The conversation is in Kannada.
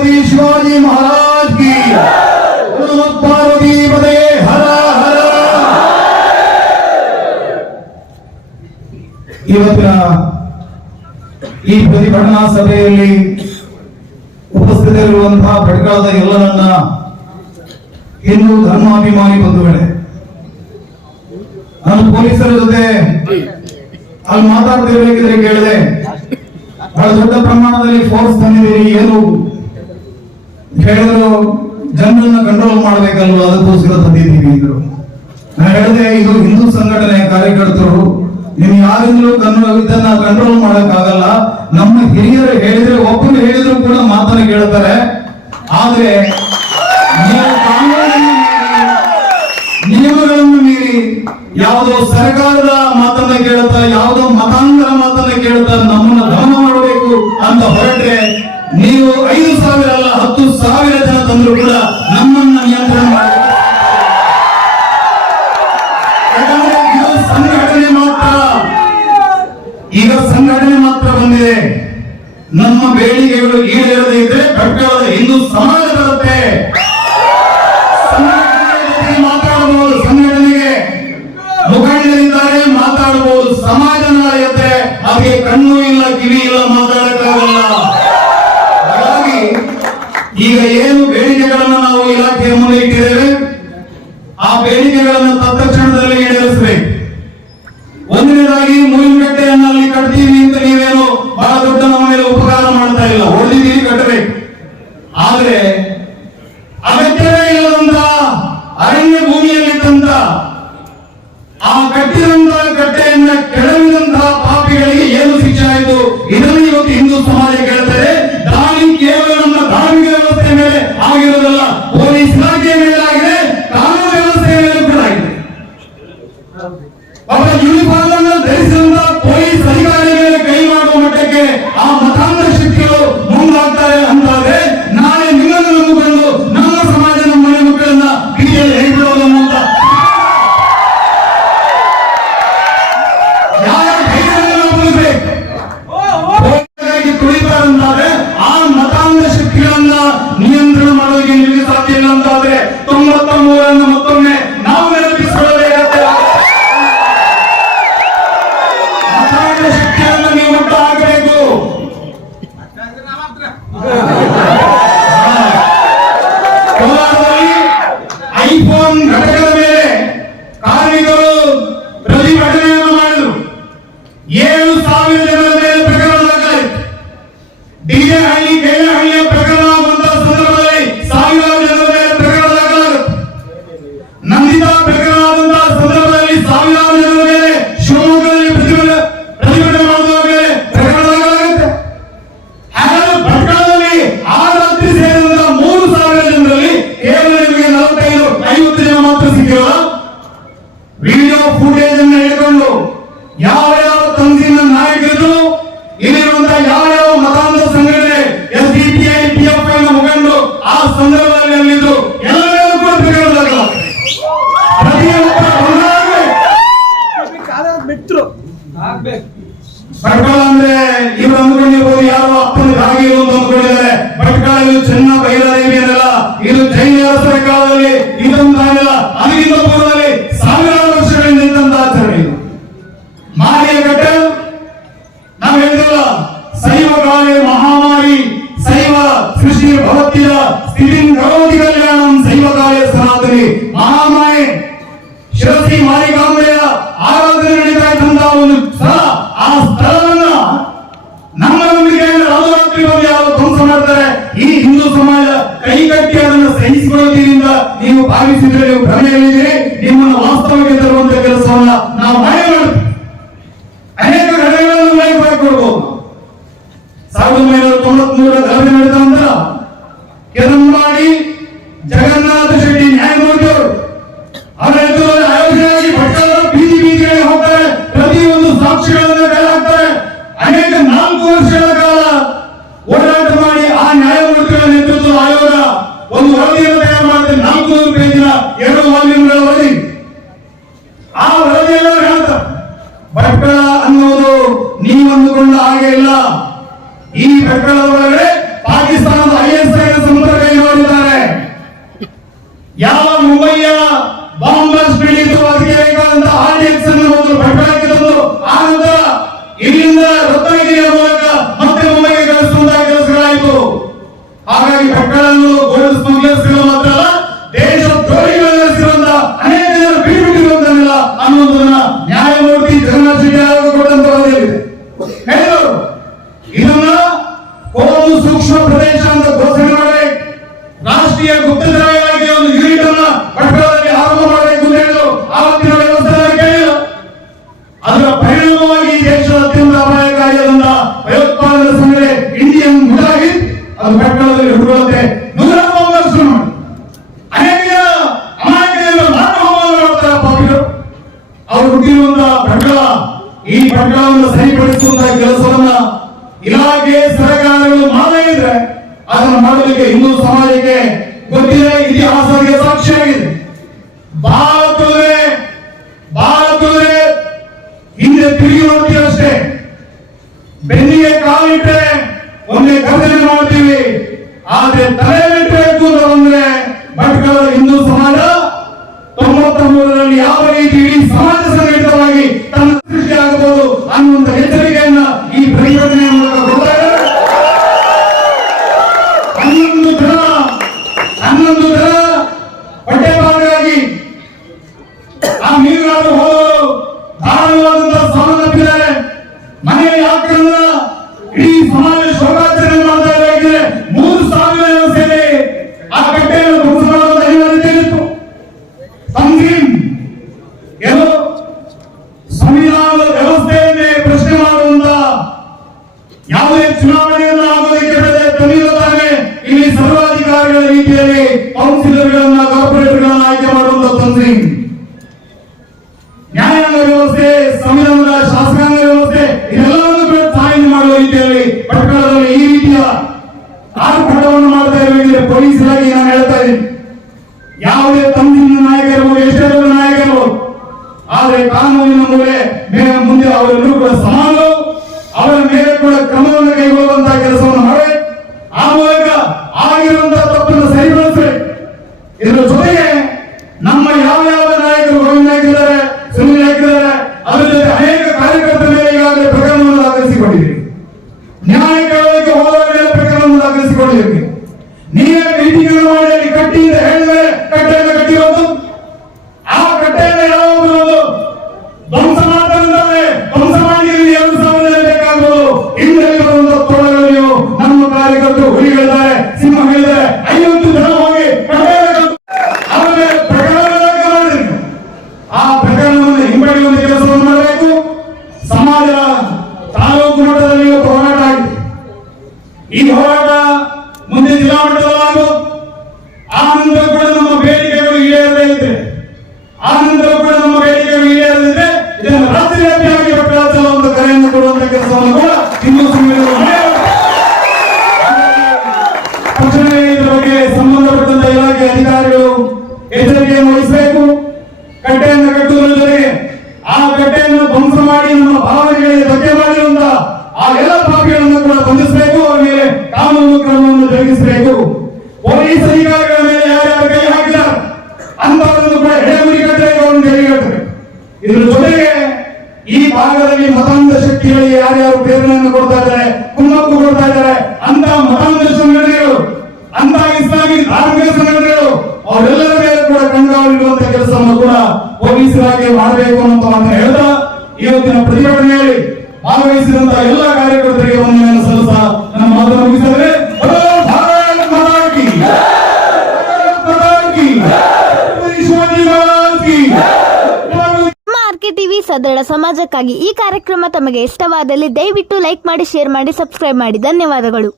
छत्रपति शिवाजी महाराज की पार्वती पदे हर हर। ಇವತ್ತಿನ ಈ ಪ್ರತಿಭಟನಾ ಸಭೆಯಲ್ಲಿ ಉಪಸ್ಥಿತರಿರುವಂತಹ ಭಟ್ಕಳದ ಎಲ್ಲರನ್ನ ಹಿಂದೂ ಧರ್ಮಾಭಿಮಾನಿ ಬಂಧುಗಳೇ, ನಾನು ಪೊಲೀಸರ ಜೊತೆ ಅಲ್ಲಿ ಮಾತಾಡ್ತಿರ್ಬೇಕಿದ್ರೆ ಕೇಳಿದೆ, ಬಹಳ ದೊಡ್ಡ ಪ್ರಮಾಣದಲ್ಲಿ ಫೋರ್ಸ್ ತಂದಿದ್ದೀರಿ, ಏನು ಹೇಳಿದ್ರು ಜನರನ್ನ ಕಂಟ್ರೋಲ್ ಮಾಡ್ಬೇಕಲ್ವ, ಅದಕ್ಕೋಸ್ಕರ ತಂದಿದ್ದೀವಿ ಇದ್ರು. ನಾನು ಹೇಳಿದೆ, ಇದು ಹಿಂದೂ ಸಂಘಟನೆ ಕಾರ್ಯಕರ್ತರು, ನೀವು ಯಾರಿಂದಲೂ ಇದನ್ನ ಕಂಟ್ರೋಲ್ ಮಾಡಕ್ಕಾಗಲ್ಲ. ನಮ್ಮ ಹಿರಿಯರು ಹೇಳಿದ್ರೆ, ಒಬ್ಬರು ಹೇಳಿದ್ರು ಕೂಡ ಮಾತನ್ನ ಕೇಳ್ತಾರೆ. ಆದ್ರೆ ನಿಯಮಗಳನ್ನು ಮೀರಿ ಯಾವುದೋ ಸರ್ಕಾರದ ಮಾತನ್ನ ಕೇಳುತ್ತಾ, ಯಾವುದೋ ಮತಾಂತರ ಮಾತನ್ನ ಕೇಳುತ್ತಾ ನಮ್ಮನ್ನ ದಮನ ಮಾಡಬೇಕು ಅಂತ ಹೊರಟ್ರೆ, ನೀವು 5,000 ಅಲ್ಲ 10,000 ಜನ ತಂದ್ರು ಕೂಡ ನಮ್ಮನ್ನ ನಿಯಂತ್ರಣ ಮಾಡಿ. ಇದು ಸಂಘಟನೆ ಮಾತ್ರ, ಈಗ ಸಂಘಟನೆ ಮಾತ್ರ ಬಂದಿದೆ. ನಮ್ಮ ಬೇಡಿಕೆಗಳು ಈಡೇರದೇ ಇದ್ರೆ ಭಟ್ಕಳದ ಹಿಂದೂ ಸಮಾಜ ಬರುತ್ತೆ. ಮಾತಾಡಬಹುದು, ಸಂಘಟನೆಗೆ ಮುಖಂಡರಿದ್ದಾರೆ, ಮಾತಾಡಬಹುದು. ಸಮಾಜ ನಾಯಕತೆ ಹಾಗೆ ಕಣ್ಣು ಇಲ್ಲ, ಕಿವಿ ಇಲ್ಲ, ಮಾತಾಡಕ್ಕಾಗಲ್ಲ. ಹಾಗಾಗಿ ಈಗ ಏನು ಬೇಡಿಕೆಗಳನ್ನ ನಾವು ಇಲಾಖೆಯ ಮುಂದೆ ಇಟ್ಟಿದ್ದೇವೆ, ಆ ಬೇಡಿಕೆಗಳನ್ನು ತತ್ಕ್ಷಣದಲ್ಲಿ ಈಡೇರಿಸಬೇಕು. ಒಂದನೇದಾಗಿ ಮೂಲಿನಕಟ್ಟೆಯನ್ನು ಅಲ್ಲಿ ಕಟ್ತೀವಿ ಅಂತ ನೀವೇನು ಬಹಳ ದೊಡ್ಡ ನಮ್ಮ ಮೇಲೆ ಉಪಕಾರ ಮಾಡ್ತಾ ಇಲ್ಲ, ಹೊಡೆದಿದ್ದೀರಿ, ಕಟ್ಟಬೇಕು. ಆದ್ರೆ ಅಗತ್ಯವೇ ಇಲ್ಲದಂತ ಅರಣ್ಯ ಭೂಮಿಯಲ್ಲಿದ್ದಂತ ಆ ಕಟ್ಟಿದಂತಹ ಕಟ್ಟೆಯನ್ನ ಕೆಡವಿದಂತಹ ಪಾಪಿಗಳಿಗೆ ಏನು ಶಿಕ್ಷೆ ಆಯಿತು, ಇದನ್ನು ಇವತ್ತು ಹಿಂದೂ ಸಮಾಜ ಕೇಳ್ತಾರೆ. ದಾಳಿ ಕೇವಲ ನಮ್ಮ ಧಾರ್ಮಿಕ ವ್ಯವಸ್ಥೆ ಮೇಲೆ ಆಗಿರುವುದಲ್ಲ, ಪೊಲೀಸ್ ಇಲಾಖೆಯ ಮೇಲೆ ಆಗಿದೆ, ಕಾನೂನು ವ್ಯವಸ್ಥೆಯ ಮೇಲೆ ಕೂಡ ಆಗಿದೆ. ಅವರ ಯೂನಿಫಾರ್ಮ್ ಅನ್ನು ಧರಿಸಿದಂತಹ ಪೊಲೀಸ್ ಅಧಿಕಾರಿಗಳ ಮೇಲೆ ಕೈ ಮಾಡುವ ಮಟ್ಟಕ್ಕೆ ಆ ಮತಾಂತರ ಶಕ್ತಿಗಳು ಮುಂದಾಗ್ತಾರೆ ಅಂತಾದ್ರೆ, ನಾಳೆ ನಿಮ್ಮನ್ನು ನಂಬಿಕೊಂಡು ನಮ್ಮ ಸಮಾಜ, ನಮ್ಮ ಮನೆ ಮಕ್ಕಳನ್ನ ಬೀದಿಯಲ್ಲಿ ಹೇಳ್ಬಿಡೋದು ಅಂತ ಯಾರ ಧೈರ್ಯವನ್ನು ನಂಬಬೇಕು ತುಳಿತಾರಂತಾದ್ರೆ, ಆ ಮತಾಂತರ ಶಕ್ತಿಗಳನ್ನ ನಿಯಂತ್ರಣ ಮಾಡೋದಕ್ಕೆ ನಿಮಗೆ ಸಾಧ್ಯ ಇಲ್ಲ ಅಂತಾದ್ರೆ 93 ಮತ್ತೊಮ್ಮೆ ನಾವು ನೆನಪಿಸಿಕೊಳ್ಳಬೇಕಾಗ್ತದೆ. ಮತಾಂತರ ಶಕ್ತಿಯನ್ನು ನೀವು ಮಟ್ಟ ಹಾಕಬೇಕು. ಕೋಲಾರದಲ್ಲಿ ಐಫೋನ್ ಘಟಕದ ಮೇಲೆ ಕಾರ್ಮಿಕರು ಪ್ರತಿಭಟನೆಯನ್ನು ಮಾಡಿದರು. 7,000 ಜನರ ಮೇಲೆ ಪ್ರಕರಣ ದಾಖಲಾಯಿತು. ಡಿಜೆ ಹಳ್ಳಿ, ಕೇಳಹಳ್ಳಿಯ ಪ್ರಕರಣ ಆಗುವಂತಹ ಸಂದರ್ಭದಲ್ಲಿ 1,000 ಜನರ ಮೇಲೆ ಪ್ರಕರಣ ದಾಖಲಾಗುತ್ತೆ. ನಂದಿತಾ ಪ್ರಕರಣ ಆದಂತಹ ಸಂದರ್ಭದಲ್ಲಿ 1,000 ಜನರ ಮೇಲೆ ಶಿವಮೊಗ್ಗದಲ್ಲಿ ಪ್ರತಿಭಟನೆ ಮಾಡುವ ಮೇಲೆ ಪ್ರಕರಣ ದಾಖಲಾಗುತ್ತೆ. ಹಾಗಾದ್ರೆ ಭಟ್ಕಳದಲ್ಲಿ ಆ ರಾತ್ರಿ ಸೇರಿದಂತಹ 3,000 ಜನರಲ್ಲಿ ಕೇವಲ ನಿಮಗೆ 45-50 ಜನ ಮಾತ್ರ ಸಿಕ್ಕಿಲ್ಲ. ವಿಡಿಯೋ ಫುಟೇಜ್ ಅನ್ನು ಹಿಡಿಕೊಂಡು ಯಾವ ಯಾವ ತಂಜಿನ ನಾಯಕರು, ಇಲ್ಲಿರುವಂತಹ ಯಾವ ಯಾವ ಮತಾಂಧ ಸಂಘಟನೆ, SDPI, PFI ನ ಮುಖಂಡರು ಆ ಸಂದರ್ಭದಲ್ಲಿ ಅಲ್ಲಿದ್ದು ಎಲ್ಲರೂ ಕೂಡ ಪ್ರಕರಣ ದಾಖಲಾಗಿದೆ. ಪ್ರತಿಯೊಬ್ಬರ ಭಟ್ಕಳ ಅಂದ್ರೆ ಇವರು ಅಂದ್ಕೊಂಡಿರ್ಬೋದು, ಯಾರೋ ಅಪ್ಪನ ಹಾಗೆ ಅಂತ ಅಂದ್ಕೊಂಡಿದ್ದಾರೆ. ಭಟ್ಕಳಲ್ಲಿ ಚೆನ್ನ ಬೈರಾದೇವಿ ಅನ್ನಲ್ಲ, ಇದು ಜೈನ ಅರಸರ ಕಾಲದಲ್ಲಿ ಇದೊಂದಾಗಲ್ಲ, ಅದಕ್ಕಿಂತ ಪೂರ್ವದಲ್ಲಿ 1000 ವರ್ಷಗಳಿಂದ ಇದ್ದಂತಹ ಆಚರಣೆ ಇದು. ಮಾರಿಯಘಟ್ಟ ನಾವು ಹೇಳಿದಲ್ಲ, ಶೈವ ಕಾಲೇ ಮಹಾಮಾರಿ ಶೈವ ಸೃಷ್ಟಿ ಭವತ್ಯ ಸ್ಥಿತಿಂ ಕರೋತಿ ಕಲ್ಯಾಣಂ ಶೈವ ಕಾಲೇ ಸನಾತನಿ. ಮಹಾಮಾಯೆ ಶಿರಸಿ ಮಾರಿಕಾಂಬೆಯ ಆರಾಧನೆ ನಡೀತಾ ಇದ್ದಂತಹ ಒಂದು ಸ್ಥಳ, ಆ ಸ್ಥಳವನ್ನ ನಮ್ಮ ನಂಬಿಕೆಯನ್ನು ರಾಜರಾತ್ರಿ ಬಂದು ಯಾರು ಧ್ವಂಸ ಮಾಡ್ತಾರೆ. ಈ ಹಿಂದೂ ಸಮಾಜ ಕೈಗಟ್ಟಿ ಅದನ್ನು ಸಹಿಸಿಕೊಳ್ಳುವುದರಿಂದ ನೀವು ಭಾವಿಸಿದ್ರೆ ನೀವು ಭ್ರಮೆಯಲ್ಲಿದ್ದೀರಿ. ನಿಮ್ಮನ್ನು ವಾಸ್ತವಕ್ಕೆ ತರುವಂತ ಕೆಲಸವನ್ನ ನಾವು ಮಾಡ್ತೀವಿ. ಅನೇಕ ಘಟನೆಗಳನ್ನು ಕೊಡಬಹುದು. 1993 ಗಲಭೆ ನಡೆದ ನಂತರ ಕೆರಂಬಾಡಿ ಜಗನ್ನಾಥ ಶೆಟ್ಟಿ ನ್ಯಾಯಮೂರ್ತಿಯವರು ಅವರ ನೇತೃತ್ವದಲ್ಲಿ ಆಯೋಜನೆಯಾಗಿ ಭಟ್ಕಳದ ಬೀದಿ ಬೀದಿಗಳಿಗೆ ಹೋಗ್ತಾರೆ, ಪ್ರತಿಯೊಂದು ಸಾಕ್ಷಿಗಳನ್ನು ಕಲೆ ಹಾಕ್ತಾರೆ. ಅನೇಕ 4 ವರ್ಷಗಳ ಕಾಲ ಹೋರಾಟ ಮಾಡಿ ಆ ನ್ಯಾಯಮೂರ್ತಿಗಳ ನೇತೃತ್ವದ ಆಯೋಗ ಒಂದು ವರದಿಯನ್ನು ತಯಾರು ಮಾಡುತ್ತೆ. 400 ಪೇಜಿನ 2 ವಾಲ್ಯೂಮ್ಗಳ ವರದಿ. ಆ ವರದಿಯೆಲ್ಲ ಹೇಳ್ತಾರೆ, ಭಟ್ಕಳ ಅನ್ನೋದು ನೀವು ಅಂದುಕೊಂಡ ಹಾಗೆ ಇಲ್ಲ. ಈ ಭಟ್ಕಳದ ಒಳಗಡೆ ಪಾಕಿಸ್ತಾನದ ISI ಯಾವ ಮುಂಬೈಯ ಬಾಂಬ್ ಬ್ಲಾಸ್ಟ್ ನಡೆಯಿತು, ಅದಕ್ಕೆ ಬೇಕಾದಂತ ಆರ್ಡಿಎಕ್ಸ್ ಅನ್ನು ಒಂದು ಪಟ್ಟಣಕ್ಕೆ ತಂದು ಆನಂತರ ಇಲ್ಲಿಂದ ರತ್ನಗಿರಿಯ ಮೂಲಕ ಮತ್ತೆ ಮುಂಬೈಗೆ ಕಳಿಸುವಂತಹ ಕೆಲಸಗಳಾಯಿತು. ಹಾಗಾಗಿ ಪಟ್ಟಣವನ್ನು ಗೋಲ್ಡ್ ಸ್ಮಗ್ಲರ್ಸ್ಗಳು ಮಾತ್ರ ಅಲ್ಲ, ದೇಶದ್ರೋಹಿಗಳು ನಡೆಸಿರುವಂತಹ ಅನೇಕ ಜನರು ಬಿಟ್ಟುಬಿಟ್ಟಿರುವಂತಲ್ಲ ಅನ್ನುವುದನ್ನ ನ್ಯಾಯಮೂರ್ತಿ ಜಗನ್ನಾಥ್ ಶೆಟ್ಟಿ ಆಯೋಗ ಕೊಟ್ಟಂತ ವರದಿಯಲ್ಲಿದೆ. ಹೇಳಿದರು ಇದನ್ನ ಕೋಮು ಸೂಕ್ಷ್ಮ ಪ್ರದೇಶ ಅಂತ ಘೋಷಣೆ ಮಾಡಬೇಕು, ರಾಷ್ಟ್ರೀಯ ಗುಪ್ತಚರ ಇಲಾಖೆಯ ಒಂದು ಯೂನಿಟ್ ಅನ್ನ ಪಟ್ಟಣದಲ್ಲಿ ಆರಂಭ ಮಾಡಬೇಕು ಅಂತ ಹೇಳಿದ್ರು. ಆವತ್ತಿನ ವ್ಯವಸ್ಥೆ ಕೇಳಿಲ್ಲ. ಅದರ ಪರಿಣಾಮವಾಗಿ ದೇಶದ ಅತ್ಯಂತ ಅಪಾಯಕಾರಿಯಾದಂತಹ ಭಯೋತ್ಪಾದನಾ ಸಂಘಟನೆ ಇಂಡಿಯನ್ ಮುಜಾಹಿದ್ ಅದು ಪಟ್ಟಣದಲ್ಲಿ ಹುಡುಕುವಂತೆ ನೂತನ ಬಾಂಬ್ ಶುರು ಮಾಡಿ ಅನೇಕ ಅಮಾಯಕರಿಂದ ಮಾನವಮಾನ ಮಾಡ್ತಾರೆ ಪಾಪಿಗಳು. ಅವರು ಹುಟ್ಟಿರುವಂತಹ ಪಟ್ಟಣ, ಈ ಪಟ್ಟಣವನ್ನು ಸರಿಪಡಿಸುವಂತಹ ಕೆಲಸವನ್ನ ಇಲಾಖೆ ಸರ್ಕಾರಗಳು ಮಾಡದೇ ಇದ್ರೆ ಅದನ್ನು ಮಾಡಲಿಕ್ಕೆ ಹಿಂದೂ ಸಮಾಜಕ್ಕೆ ಗೊತ್ತಿದೆ, ಇತಿಹಾಸಕ್ಕೆ ಸಾಕ್ಷಿಯಾಗಿದೆ. ಭಾರತವೇ ಹಿಂದೆ ತಿರುಗಿ ನೋಡ್ತೀವಿ ಅಷ್ಟೇ, ಬೆನ್ನಿಗೆ ಕಾಲಿಟ್ಟರೆ ಒಂದೇ ಗರ್ಜನೆ ಮಾಡ್ತೀವಿ, ಆದ್ರೆ ತಲೆ ಬಿಟ್ಟಬೇಕು ಅಂತ ಬಂದ್ರೆ ಭಟ್ಕಳದ ಹಿಂದೂ ಸಮಾಜ 93ರಲ್ಲಿ ಯಾವ ರೀತಿ ಇಡೀ ಸಮಾಜ ಸಂಘಟಿತವಾಗಿ ತನ್ನ ಸೃಷ್ಟಿಯಾಗಬಹುದು ಅನ್ನುವಂತ ಎಚ್ಚರಿಕೆಯನ್ನ ಈ ಪ್ರತಿಭಟನೆಯ ಮೂಲಕ ಕೊಡ್ತಾ ಇದ್ದಾರೆ. 11 ಜನ ಹೊಟ್ಟೆಪಾಡಿಗಾಗಿ ಆ ಮೀನುಗಾರರು ಹೋದವರು ಧಾರಾಳವಾದಂತಹ ಸಾವನ್ನಪ್ಪಿದ್ದಾರೆ. ಮನೆಯಲ್ಲಿ ಆಕ್ರಮಣ, ಇಡೀ ಸಮಾಜ ಶೋಕಾಚರಣೆ ಮಾಡ್ತಾ ಇದ್ದಾರೆ. 3,000 ಸೇನೆ ಆ ಕಟ್ಟೆಯನ್ನು ಧ್ವಂಸ ಮಾಡುವಂತ ಅನಿವಾರ್ಯತೆ ಇತ್ತು. ಏನು ಸಂವಿಧಾನದ ವ್ಯವಸ್ಥೆಯನ್ನೇ ಪ್ರಶ್ನೆ ಮಾಡುವಂತ ಯಾವುದೇ ಚುನಾವಣೆಯನ್ನು ಆಗೋದಕ್ಕೆ ತಂದಿರುತ್ತಾನೆ ಇಲ್ಲಿ ಸರ್ವಾಧಿಕಾರಿಗಳ ರೀತಿಯಲ್ಲಿ ಕೌನ್ಸಿಲರ್ಗಳನ್ನ ಕಾರ್ಪೊರೇಟರ್ಗಳನ್ನ ಆಯ್ಕೆ ಮಾಡುವಂತ ತಂತ್ರಿಂಗ್, ನ್ಯಾಯಾಂಗ ವ್ಯವಸ್ಥೆ, ಸಂವಿಧಾನದ ಶಾಸಕಾಂಗ ವ್ಯವಸ್ಥೆ ಇದೆಲ್ಲವನ್ನು ಸಾಧನೆ ಮಾಡುವ ರೀತಿಯಲ್ಲಿ ಭಟ್ಕಳದಲ್ಲಿ ಈ ರೀತಿಯ ಆರ್ಭಟವನ್ನು ಮಾಡ್ತಾ ಇರುವುದಕ್ಕೆ ಪೊಲೀಸ್ ಇಲಾಖೆ ನಾನು ಹೇಳ್ತಾ ಇದ್ದೀನಿ. ಯಾವುದೇ ತಂದಿನ ನಾಯಕರು, ಎಷ್ಟೇ ನಾಯಕರು, ಆದರೆ ಕಾನೂನಿನ ಮುಂದೆ ಅವರೆಲ್ಲರೂ ಕೂಡ ಸಮಾನರು, ಅವರ ಮೇಲೆ ಕೂಡ ಕ್ರಮವನ್ನು ಕೈಗೊಳ್ಳುವಂತಹ ಕೆಲಸವನ್ನು ಮಾಡಬೇಕು. ಆ ಮೂಲಕ ಆಗಿರುವಂತಹ ತಪ್ಪನ್ನು ಸರಿಪಡಿಸಬೇಕು. ಇದರ ಜೊತೆಗೆ ನಮ್ಮ ಯಾವ ನಾಯಕರು, ಗೋವಿಂದ ನಾಯಕಿದ್ದಾರೆ, ಸುನಿಲ್ ನಾಯಕಿದ್ದಾರೆ, ಅದರ ಜೊತೆ ಅನೇಕ ಕಾರ್ಯಕರ್ತರ ಮೇಲೆ ಈಗಾಗಲೇ ಪ್ರಕರಣವನ್ನು ದಾಖಲಿಸಿಕೊಂಡಿದ್ದೀರಿ. ನ್ಯಾಯ ಕೇಳಲಿಕ್ಕೆ ಹೋದ ಮೇಲೆ ಪ್ರಕರಣವನ್ನು ದಾಖಲಿಸಿಕೊಂಡಿದ್ದೀರಿ. ನೀವೇ ಮೀಟಿಂಗ್ ಮಾಡಿ ಕಟ್ಟಿಯಿಂದ ಹೇಳಿದ್ರೆ ಕಟ್ಟೆಯನ್ನು ಕಟ್ಟಿರೋದು, ಆ ಕಟ್ಟೆಯನ್ನು ಯಾವುದು ಧ್ವಂಸ ಮಾಡ್ತಾರೆ, ಧ್ವಂಸ ಮಾಡಿ 2,000 ಬೇಕಾಗಬಹುದು. ಹಿಂದೆ ಬರುವಂತ ತೋಳಗಳು ನಮ್ಮ ಕಾರ್ಯಕರ್ತರು ಹುಲಿಗಳಿದ್ದಾರೆ, ಸಿಂಹಗಳಿದ್ದಾರೆ, 50 ಜನ ಹೋಗಿ ಅವರಿಗೆ ಪ್ರಕರಣ ಮಾಡಿದ್ರು. ಆ ಪ್ರಕರಣವನ್ನು ಹಿಂಪಡೆಯುವ ಕೆಲಸವನ್ನು ಮಾಡಬೇಕು. ಸಮಾಜ ತಾಲೂಕು ಮಟ್ಟದಲ್ಲಿ ಹೋರಾಟ ಆಗಿದೆ. ಈ ಹೋರಾಟ ಮುಂದೆ ಜಿಲ್ಲಾ ಮಟ್ಟದಲ್ಲಾಗು. ಆ ನಂತರ ಕೂಡ ನಮ್ಮ ಬೇಡಿಕೆಗಳು ಈಡೇರದೇ ಇದ್ರೆ, ಇದನ್ನು ರಾಜ್ಯವ್ಯಾಪಿಯಾಗಿ ಭಟ್ಕಳ ಒಂದು ಕರೆಯನ್ನು ಕೊಡುವಂತ ಕೆಲಸವನ್ನು ಕೂಡ ಹಿಂದೂ ಸಂಘಟನೆ ತಕ್ಷಣವೇ ಇದರ ಬಗ್ಗೆ ಸಂಬಂಧಪಟ್ಟಂತ ಇಲಾಖೆ ಅಧಿಕಾರಿಗಳು ಎಚ್ಚರಿಕೆಯನ್ನು ವಹಿಸಬೇಕು. ಕಟ್ಟೆಯನ್ನು ಕಟ್ಟುವುದರ ಜೊತೆಗೆ ಆ ಕಟ್ಟೆಯನ್ನು ಧ್ವಂಸ ಮಾಡಿ ನಮ್ಮ ಭಾವನೆಗಳಿಗೆ ಧಕ್ಕೆ ಮಾಡಿರುವಂತ ಆ ಎಲ್ಲ ಪಾಪಿಗಳನ್ನು ಕೂಡ ಬಂಧಿಸಬೇಕು. ಅವರ ಮೇಲೆ ಕಾನೂನು ಕ್ರಮವನ್ನು ಜರುಗಿಸಬೇಕು. ಪೊಲೀಸ್ ಅಧಿಕಾರಿಗಳ ಮೇಲೆ ಯಾರ್ಯಾರು ಕೈ ಹಾಕಿದ್ದಾರೆ ಅಂತವರನ್ನು ಕೂಡ ಎಡೆಮುರಿ ಕಟ್ಟಬೇಕು, ಅವರನ್ನು ಜೈಲಿಗಟ್ಟಬೇಕು. ಇದರ ಜೊತೆಗೆ ಈ ಭಾಗದಲ್ಲಿ ಮತಾಂಧ ಶಕ್ತಿಗಳಿಗೆ ಯಾರ್ಯಾರು ಪ್ರೇರಣೆಯನ್ನು ಕೊಡ್ತಾ ಇದ್ದಾರೆ, ಕುಮ್ಮಕ್ಕು ಕೊಡ್ತಾ ಇದ್ದಾರೆ ಅಂತ ಮತಾಂಧ ಸಂಘಟನೆಗಳು, ಅಂತ ಇಸ್ಲಾಮಿಕ್ ಧಾರ್ಮಿಕ ಸಂಘಟನೆಗಳು, ಅವರೆಲ್ಲರ ಮೇಲೆ ಕೂಡ ಕಣ್ಗಾವಲಿಡುವಂತ ಕೆಲಸವನ್ನು ಕೂಡ ಪೊಲೀಸ್ ಇಲಾಖೆ ಮಾಡಬೇಕು ಅಂತ ಹೇಳ್ತಾ ಇವತ್ತಿನ ಪ್ರತಿಭಟನೆಯಲ್ಲಿ ಭಾಗವಹಿಸಿದಂತಹ ಎಲ್ಲ ಕಾರ್ಯಕರ್ತರಿಗೆ ವಂದನೆಯನ್ನು ಸಲ್ಲಿಸ್ತಾ ನನ್ನ ಮಾತನ್ನು ಮುಗಿಸಿದರೆ ಟಿವಿ ಸದೃಢ ಸಮಾಜಕ್ಕಾಗಿ ಈ ಕಾರ್ಯಕ್ರಮ ತಮಗೆ ಇಷ್ಟವಾದಲ್ಲಿ ದಯವಿಟ್ಟು ಲೈಕ್ ಮಾಡಿ, ಶೇರ್ ಮಾಡಿ, ಸಬ್ಸ್ಕ್ರೈಬ್ ಮಾಡಿ. ಧನ್ಯವಾದಗಳು.